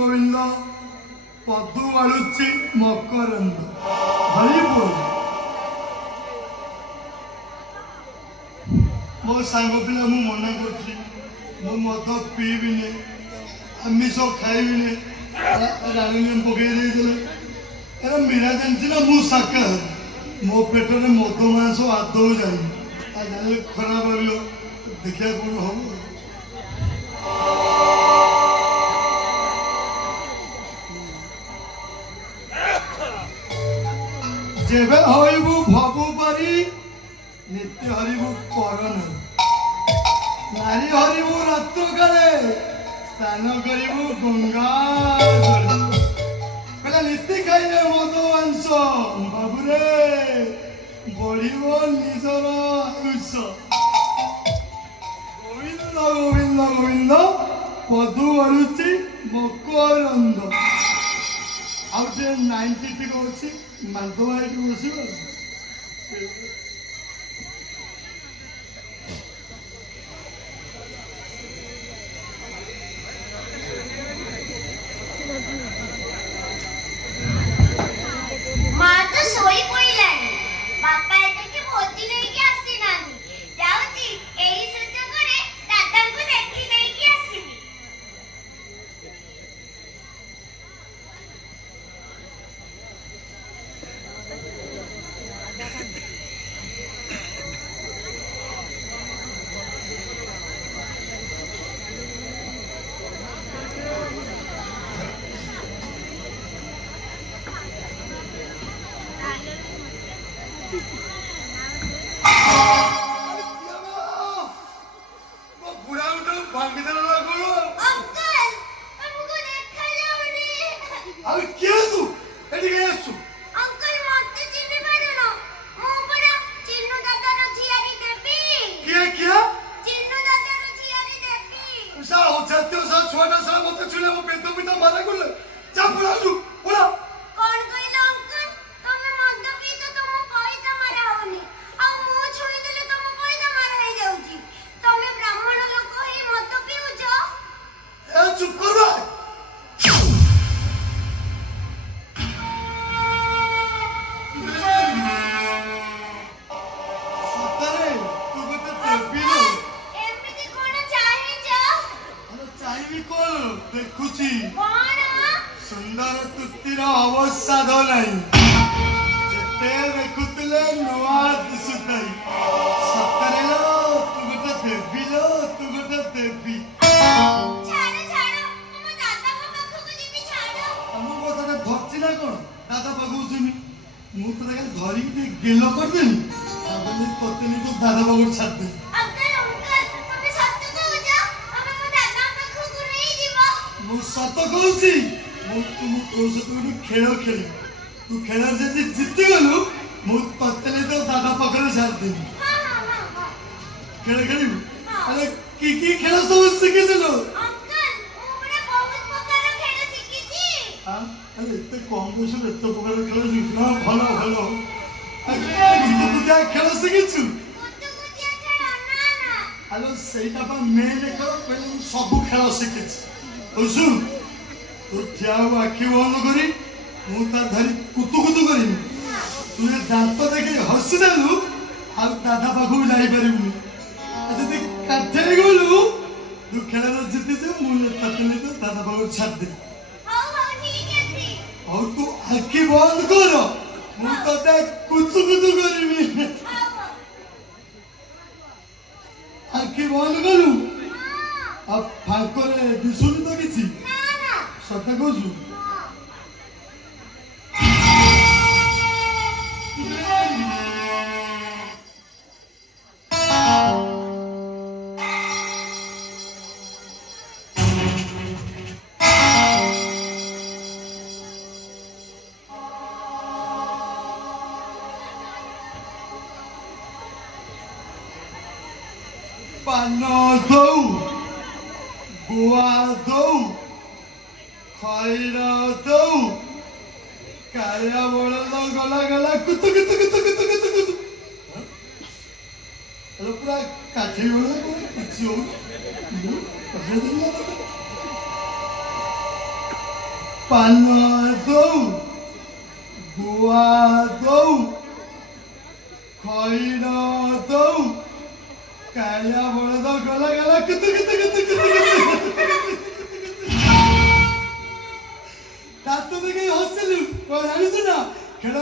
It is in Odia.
ଗୋବିନ୍ଦ ପଦୁ ଆଳୁଚି ମକରନ୍ଦ ହରିପୁର। ମୋ ସାଙ୍ଗ ପିଲା ମୁଁ ମନା କରୁଛି, ମୁଁ ମଦ ପିଇବିନି, ଆମିଷ ଖାଇବିନି। ରାଣୀ ପକେଇ ଦେଇଥିଲେ। ଏରା ମୀରା ଜାଣିଛି ନା ମୁଁ ଶାକାହାରୀ, ମୋ ପେଟରେ ମଦ ମାଂସ ଆଦৌ ଯାଇନି। ଆଉ ଜାଣିଲେ ଖରାପ ଭାବିବ, ଦେଖିବା କଣ ହବ। ଯେବେ ହଇବୁ ଭବୁ ପରି ନିତ୍ୟ ହରିବୁ କରନ, ନାରୀ ହରିବୁ ରାତ୍ର କାଳେ ସ୍ନାନ କରିବୁ ଗଙ୍ଗା ଜଳେ। କହିଲା ନୀତି ଖାଇଲେ ମଦ ମାଂସ ବାବୁରେ ବଢିବ ନିଜର ଆୟୁଷ। ଗୋବିନ୍ଦ ଗୋବିନ୍ଦ ଗୋବିନ୍ଦ ପଦୁ ଆଳୁଚି ମକରନ୍ଦ। ଆଉ ଟିକେ 90 ଟିକେ ଅଛି, ମାଧବ ଏଠି ବସିବ। ମା ତ ଶୋଇ ପଇଲାଣି, ବାପା ଏଠିକି ଭୋଜି ନେଇକି ଆସିନାହାନ୍ତି। ଯାଉଛି ଏଇ ସୁଯୋଗରେ ଦାଦାଙ୍କୁ ଦେଖି ନେଇକି ଆସିବି। ଭାଙ୍ଗିଦେଲ ନା କଣ? ଅଙ୍କଲ, ଆମକୁ ଦେଖାଯାଉନି। ଆଉ କିଏ ତୁ ଏଠି କାଇଁ ଆସୁଛୁ? ଅଙ୍କଲ, ମତେ ଚିହ୍ନି ପାରୁନ? ମୁଁ ପରା ଚିନ୍ନୁ ଦାଦାର ଝିଆରୀ ଦେବୀ। କିଏ କିଏ? ଚିନ୍ନୁ ଦାଦାର ଝିଆରୀ ଦେବୀ। ଜାତୀୟ ଛୁଆଟା ସାରା ମତେ ଛୁଇଁଲା, ମୋ ପେଟ ପିତା ମାରା କଲେ। ଯା ପଳାନ୍ତୁ, ପଳା। କଣ କହିଲ ଅଙ୍କଲ? ତମେ ମଦ ପିଇଛ, ତମ ପଇତା ମାରା ହଉନି। ଆଉ ମୁଁ ଛୁଇଁଦେଲେ ତମ ପଇତା ମାରା ହେଇଯାଉଛି। ତମେ ବ୍ରାହ୍ମଣ ଲୋକ ହେଇ ମଦ ପିଉଛ? ଏ ଚୁପ କର ବେ। ସତରେ ତୁ ଗୋଟେ ଦେବୀ ଲୋ। ଏମିତି କଣ ଚାହିଁଛ? ଆରେ ଚାହିଁବି କଣ, ଦେଖୁଛି। କଣ? ସୁନ୍ଦର ତୃପ୍ତିର ଅବସାଦ ନାହିଁ, ଯେତେ ଦେଖୁଥିଲେ ନୂଆ ଦିଶୁଥାଇ। ସତରେ ଲୋ ତୁ ଗୋଟେ ଦେବୀ ଲୋ, ତୁ ଗୋଟେ ଦେବୀ। ଛାଡ଼ ଛାଡ଼, ମୁଁ ଦାଦାଙ୍କ ପାଖକୁ ଯିବି। ଛାଡ଼। ଆମ କଥାଟା ଧରିଛି ନା କଣ? ଦାଦା ପାଖକୁ ଯିବି, ମୁଁ ତୋତେ କାଲି ଧରିକି ଟିକେ ଗେଲ କରିଦେବି, ତାପରେ ତୋତେ ନେଇ ତୋ ଦାଦା ପାଖକୁ ଛାଡ଼ିଦେବି। ଅଙ୍କଲ ଅଙ୍କଲ, ତମେ ସତ କହୁଛ? ତମେ ମୋ ଦାଦାଙ୍କ ପାଖକୁ ନେଇଯିବ? ମୁଁ ସତ କହୁଛି। ମୁଁ ତୋ ସହିତ ଗୋଟେ ଖେଳ ଖେଳିବି, ତୁ ଖେଳରେ ଯଦି ଜିତିଗଲୁ ମୁଁ ତତେ ନେଇ ତୋ ଦାଦା ପାଖରେ ଛାଡ଼ିଦେବି। ହଁ। ଖେଳ ଖେଳିବୁ? ହଁ। ଆରେ କି ଖେଳ ସବୁ ଶିଖିଥିଲୁ? ଅଙ୍କଲ, ମୁଁ ପରା ବହୁତ ପ୍ରକାର ଖେଳ ଶିଖିଛି। ଆରେ ଏତେ କମ ବୟସରେ ଏତେ ପ୍ରକାର ଖେଳ ଶିଖିଛୁ? ହଁ, ଭଲ ଭଲ। କୁତୁକୁତିଆ ଖେଳ ଶିଖିଛୁ? କୁତୁକୁତିଆ ଖେଳ? ନା। ଆଲୋ ସେଇଟା ବା ମେନ୍ ଖେଳ। କହିଲେ ମୁଁ ସବୁ ଖେଳ ଶିଖିଛି। ହଉ ଶୁଣ, ତୁ ଠିଆ ହବୁ ଆଖି ବନ୍ଦ କରି, ମୁଁ ତା ଧରି କୁତୁକୁତୁ କରିବି। ତୁ ଏ ଦାନ୍ତ ଦେଖି ହସିଦେଲୁ, ଆଉ ଦାଦା ପାଖକୁ ଯାଇପାରିବୁନି। ଯଦି କାଠେଇ ଗଲୁ, ତୁ ଖେଳରେ ଜିତିଛୁ, ମୁଁ ତତେ ନେଇ ତୋ ଦାଦା ପାଖକୁ ଛାଡ଼ିଦେବି। ହଉ ଠିକ ଅଛି। ହଉ ତୁ ଆଖି ବନ୍ଦ କର, ମୁଁ ତତେ କୁତୁକୁତୁ କରିବି। ହଉ। ଆଖି ବନ୍ଦ କଲୁ? ହଁ। ଆଉ ଫାଙ୍କରେ ଦିଶୁନି ତ କିଛି? ନା। ସତ କହୁଛୁ? ପାନ ଦଉ, ଗୁଆ ଦଉ, ଖଇର ଦଉ, କାଳିଆ ବଳଦ ଗଲା ଗଲା କୁତୁ କୁତୁ କୁତୁ କୁତୁ କୁତୁ କୁତୁ। ପୁରା କାଠେଇ ଗଲା, କିଛି ହଉନି। ପାନ ଦଉ ଗୁଆ ଦଉ ଖଇର ଦଉ କାଳିଆ ବଳଦ ଗଲା ଗଲା କୁତୁ କୁତୁ